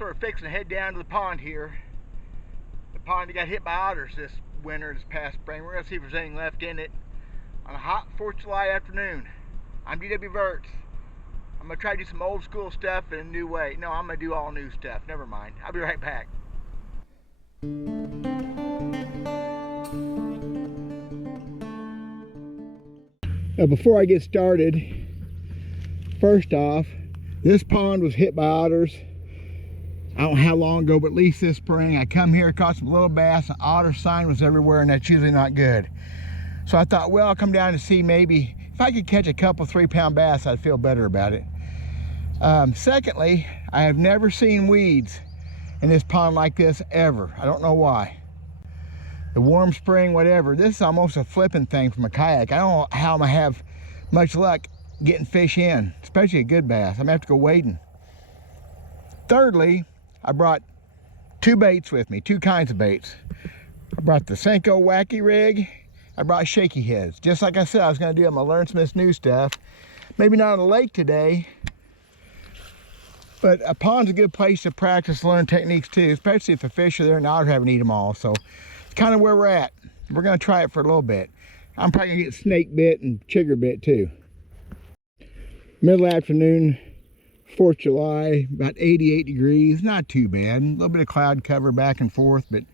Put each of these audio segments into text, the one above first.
sort of fixing to head down to the pond here. The pond that got hit by otters this winter, this past spring. We're going to see if there's anything left in it on a hot 4th of July afternoon. I'm DW Verts. I'm going to try to do some old school stuff in a new way. No, I'm going to do all new stuff. Never mind. I'll be right back. Now, before I get started, first off, this pond was hit by otters. I don't know how long ago, but at least this spring. I come here, caught some little bass, and otter sign was everywhere, and that's usually not good. So I thought, well, I'll come down to see maybe if I could catch a couple 3-pound bass, I'd feel better about it. Secondly, I have never seen weeds in this pond like this ever. I don't know why. The warm spring, whatever. This is almost a flipping thing from a kayak. I don't know how I'm gonna have much luck getting fish in, especially a good bass. I'm gonna have to go wading. Thirdly, I brought 2 baits with me, 2 kinds of baits. I brought the Senko Wacky Rig. I brought shaky heads. Just like I said I was gonna do, I'm gonna learn some of this new stuff. Maybe not on the lake today, but a pond's a good place to practice, learn techniques too, especially if the fish are there and the otters haven't eaten them all. So it's kind of where we're at. We're gonna try it for a little bit. I'm probably gonna get snake bit and chigger bit too. Middle afternoon, 4th of July, about 88 degrees, not too bad. A little bit of cloud cover back and forth, but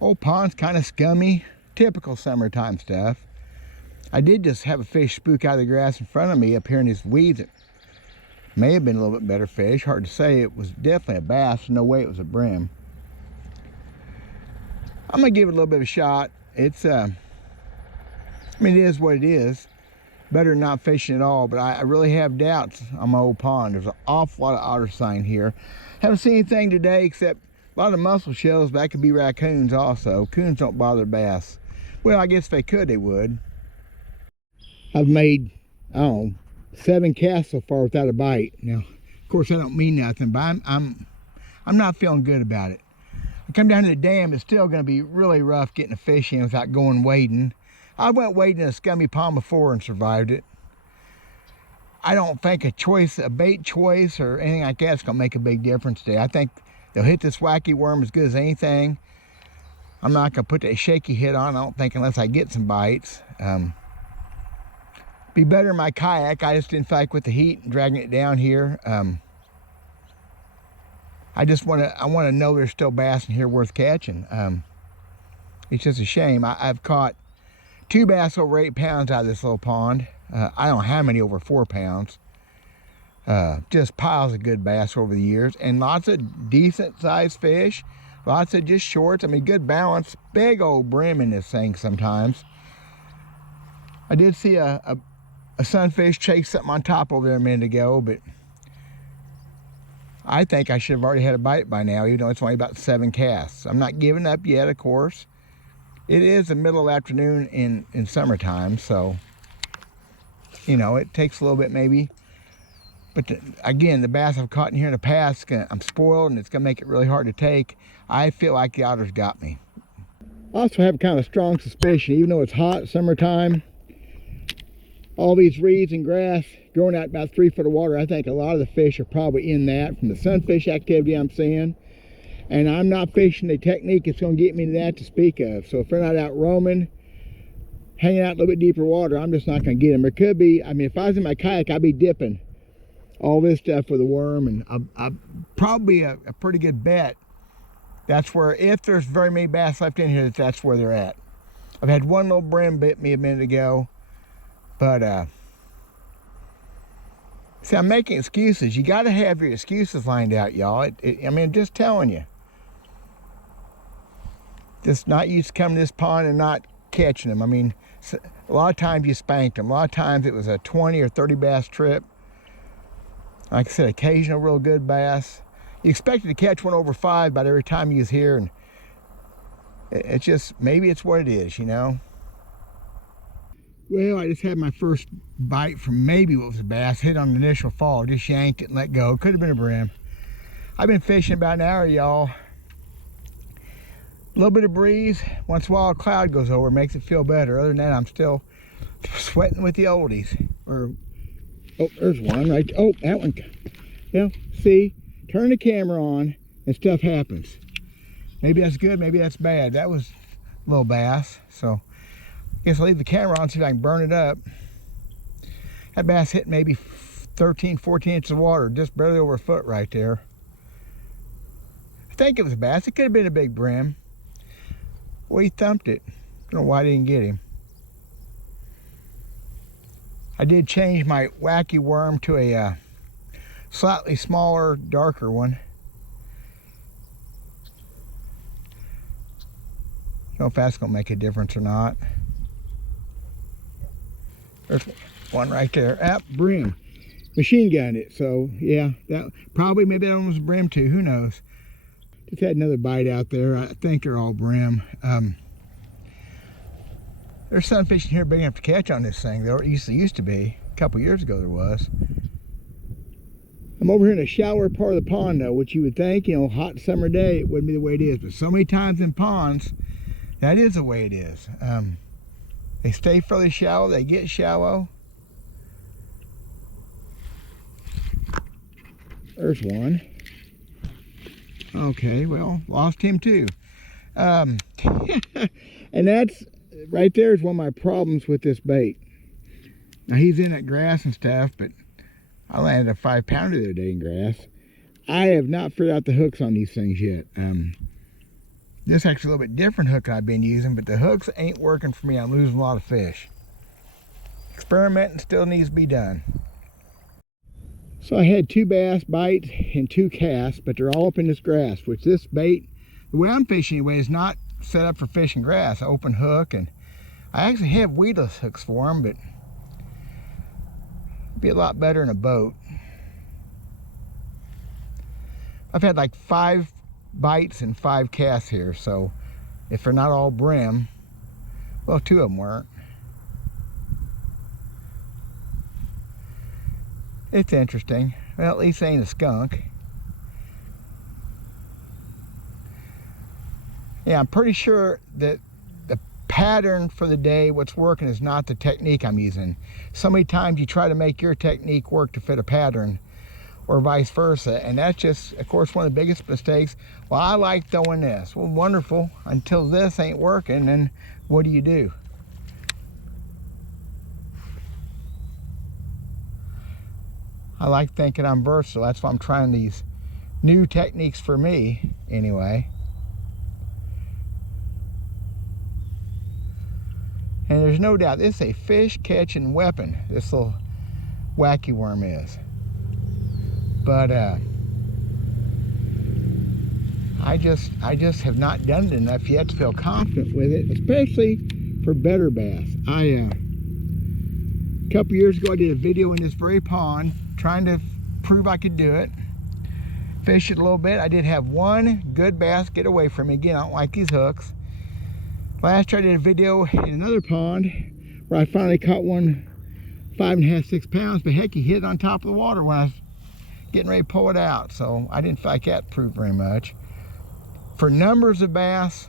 old pond's kind of scummy. Typical summertime stuff. I did just have a fish spook out of the grass in front of me up here in these weeds. It may have been a little bit better fish, hard to say. It was definitely a bass, no way it was a brim. I'm gonna give it a little bit of a shot. It's I mean, it is what it is. Better than not fishing at all, but I really have doubts on my old pond. There's an awful lot of otter sign here. Haven't seen anything today except a lot of mussel shells, but that could be raccoons also. Coons don't bother bass. Well, I guess if they could, they would. I've made, I don't know, 7 casts so far without a bite. Now, of course, that don't mean nothing, but I'm not feeling good about it. I come down to the dam, it's still going to be really rough getting a fish in without going wading. I went wading in a scummy pond before and survived it. I don't think a bait choice or anything like that's going to make a big difference today. I think they'll hit this wacky worm as good as anything. I'm not going to put that shaky hit on, I don't think, unless I get some bites. Be better in my kayak. I just didn't feel like with the heat and dragging it down here. I want to know there's still bass in here worth catching. It's just a shame. I've caught 2 bass over 8 pounds out of this little pond. I don't know how many over 4 pounds. Just piles of good bass over the years, and lots of decent sized fish. Lots of just shorts. I mean, good balance. Big old brim in this thing sometimes. I did see a sunfish chase something on top over there a minute ago, but I think I should have already had a bite by now, even though it's only about 7 casts. I'm not giving up yet, of course. It is the middle of afternoon in summertime, so, you know, it takes a little bit maybe. But again, the bass I've caught in here in the past, I'm spoiled, and it's going to make it really hard to take. I feel like the otters got me. I also have kind of a strong suspicion, even though it's hot, summertime, all these reeds and grass growing out about 3 foot of water, I think a lot of the fish are probably in that from the sunfish activity I'm seeing. And I'm not fishing a technique that's going to get me to that to speak of. So if they're not out roaming, hanging out a little bit deeper water, I'm just not going to get them. There could be, I mean, if I was in my kayak, I'd be dipping all this stuff with a worm, and I'd probably a pretty good bet that's where, if there's very many bass left in here, that's where they're at. I've had one little brim bit me a minute ago, but see, I'm making excuses. You got to have your excuses lined out, y'all. I mean, just telling you. Just not used to coming to this pond and not catching them. I mean, a lot of times you spanked them. A lot of times it was a 20 or 30 bass trip. Like I said, occasional real good bass. You expected to catch one over 5 about every time you was here, and it's just, maybe it's what it is, you know. Well, I just had my first bite from maybe what was a bass, hit on the initial fall, just yanked it and let go. Could have been a brim. I've been fishing about an hour, y'all. A little bit of breeze, once in a while a cloud goes over, makes it feel better. Other than that, I'm still sweating with the oldies. Or, oh, there's one right, oh, that one. Yeah, see, turn the camera on, and stuff happens. Maybe that's good, maybe that's bad. That was a little bass, so I guess I'll leave the camera on, see if I can burn it up. That bass hit maybe 13, 14 inches of water, just barely over a foot right there. I think it was a bass. It could have been a big brim. Well, he thumped it. I don't know why I didn't get him. I did change my wacky worm to a slightly smaller, darker one. I don't know if that's going to make a difference or not. There's one right there. Brim. Machine gunned it. So, yeah, that probably, maybe that one was brim too. Who knows? Just had another bite out there. I think they're all brim. There's sunfish in here big enough to catch on this thing. There used to be. A couple years ago there was. I'm over here in a shallower part of the pond though, which you would think, you know, hot summer day, it wouldn't be the way it is. But so many times in ponds, that is the way it is. They stay fairly shallow, they get shallow. There's one. Okay, well, lost him too. And that's, right there is one of my problems with this bait. Now he's in that grass and stuff, but I landed a 5-pounder the other day in grass. I have not figured out the hooks on these things yet. This is actually a little bit different hook I've been using, but the hooks ain't working for me. I'm losing a lot of fish. Experimenting still needs to be done. So I had 2 bass bites and 2 casts, but they're all up in this grass, which this bait, the way I'm fishing anyway, is not set up for fishing grass. Open hook, and I actually have weedless hooks for them, but it'd be a lot better in a boat. I've had like 5 bites and 5 casts here, so if they're not all brim, well, 2 of them weren't. It's interesting. Well, at least it ain't a skunk. Yeah, I'm pretty sure that the pattern for the day, what's working, is not the technique I'm using. So many times you try to make your technique work to fit a pattern, or vice versa, and that's just, of course, one of the biggest mistakes. Well, I like throwing this. Well, wonderful, until this ain't working, then what do? I like thinking I'm versatile. That's why I'm trying these new techniques for me, anyway. And there's no doubt, this is a fish catching weapon, this little wacky worm is. But I just have not done it enough yet to feel confident with it, especially for better bass. A couple years ago I did a video in this very pond trying to prove I could do it. Fished it a little bit. I did have 1 good bass get away from me. Again, I don't like these hooks. Last year I did a video in another pond where I finally caught one 5.5, 6 pounds, but heck, he hit on top of the water when I was getting ready to pull it out. So I didn't feel like that proved very much. For numbers of bass,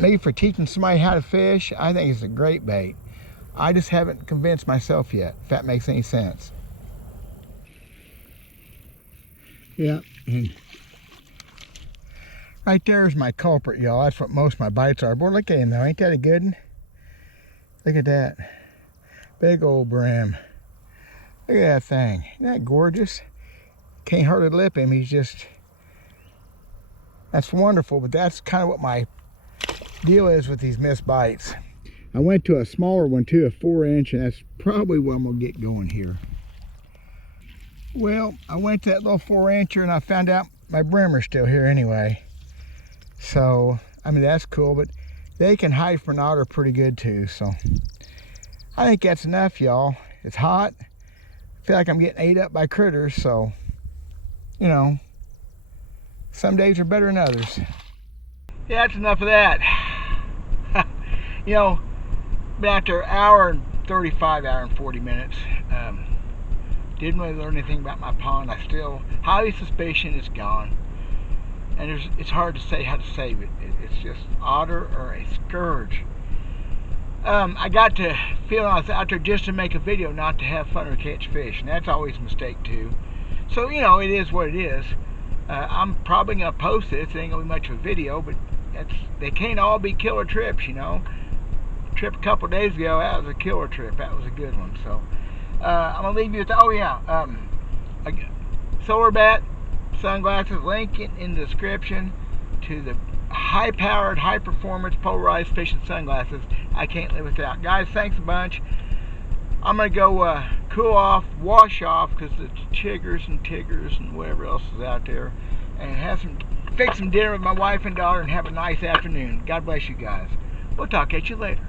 maybe for teaching somebody how to fish, I think it's a great bait. I just haven't convinced myself yet, if that makes any sense. Yeah, and right there is my culprit, y'all. That's what most of my bites are. Boy, look at him though. Ain't that a good one? Look at that. Big old brim. Look at that thing. Isn't that gorgeous? Can't hardly lip him. He's just, that's wonderful, but that's kind of what my deal is with these missed bites. I went to a smaller one too, a 4-inch, and that's probably what I'm gonna get going here. Well, I went to that little 4-incher and I found out my brimmer's still here anyway. So, I mean, that's cool, but they can hide from an otter pretty good too. So, I think that's enough, y'all. It's hot. I feel like I'm getting ate up by critters, so, you know, some days are better than others. Yeah, that's enough of that. You know, been after an hour and 35, hour and 40 minutes. Didn't really learn anything about my pond. I still highly suspicion it's gone, and it's hard to say how to save it. It's just otter or a scourge. I got to feeling I was out there just to make a video, not to have fun or catch fish, and that's always a mistake too. So, you know, it is what it is. I'm probably going to post this. It ain't going to be much of a video, but they can't all be killer trips, you know. Trip a couple days ago, that was a killer trip. That was a good one. So I'm going to leave you with, oh yeah, solar bat, sunglasses, link in the description to the high-powered, high-performance polarized fishing sunglasses I can't live without. Guys, thanks a bunch. I'm going to go cool off, wash off, because the chiggers and tiggers and whatever else is out there, and fix some dinner with my wife and daughter and have a nice afternoon. God bless you guys. We'll talk at you later.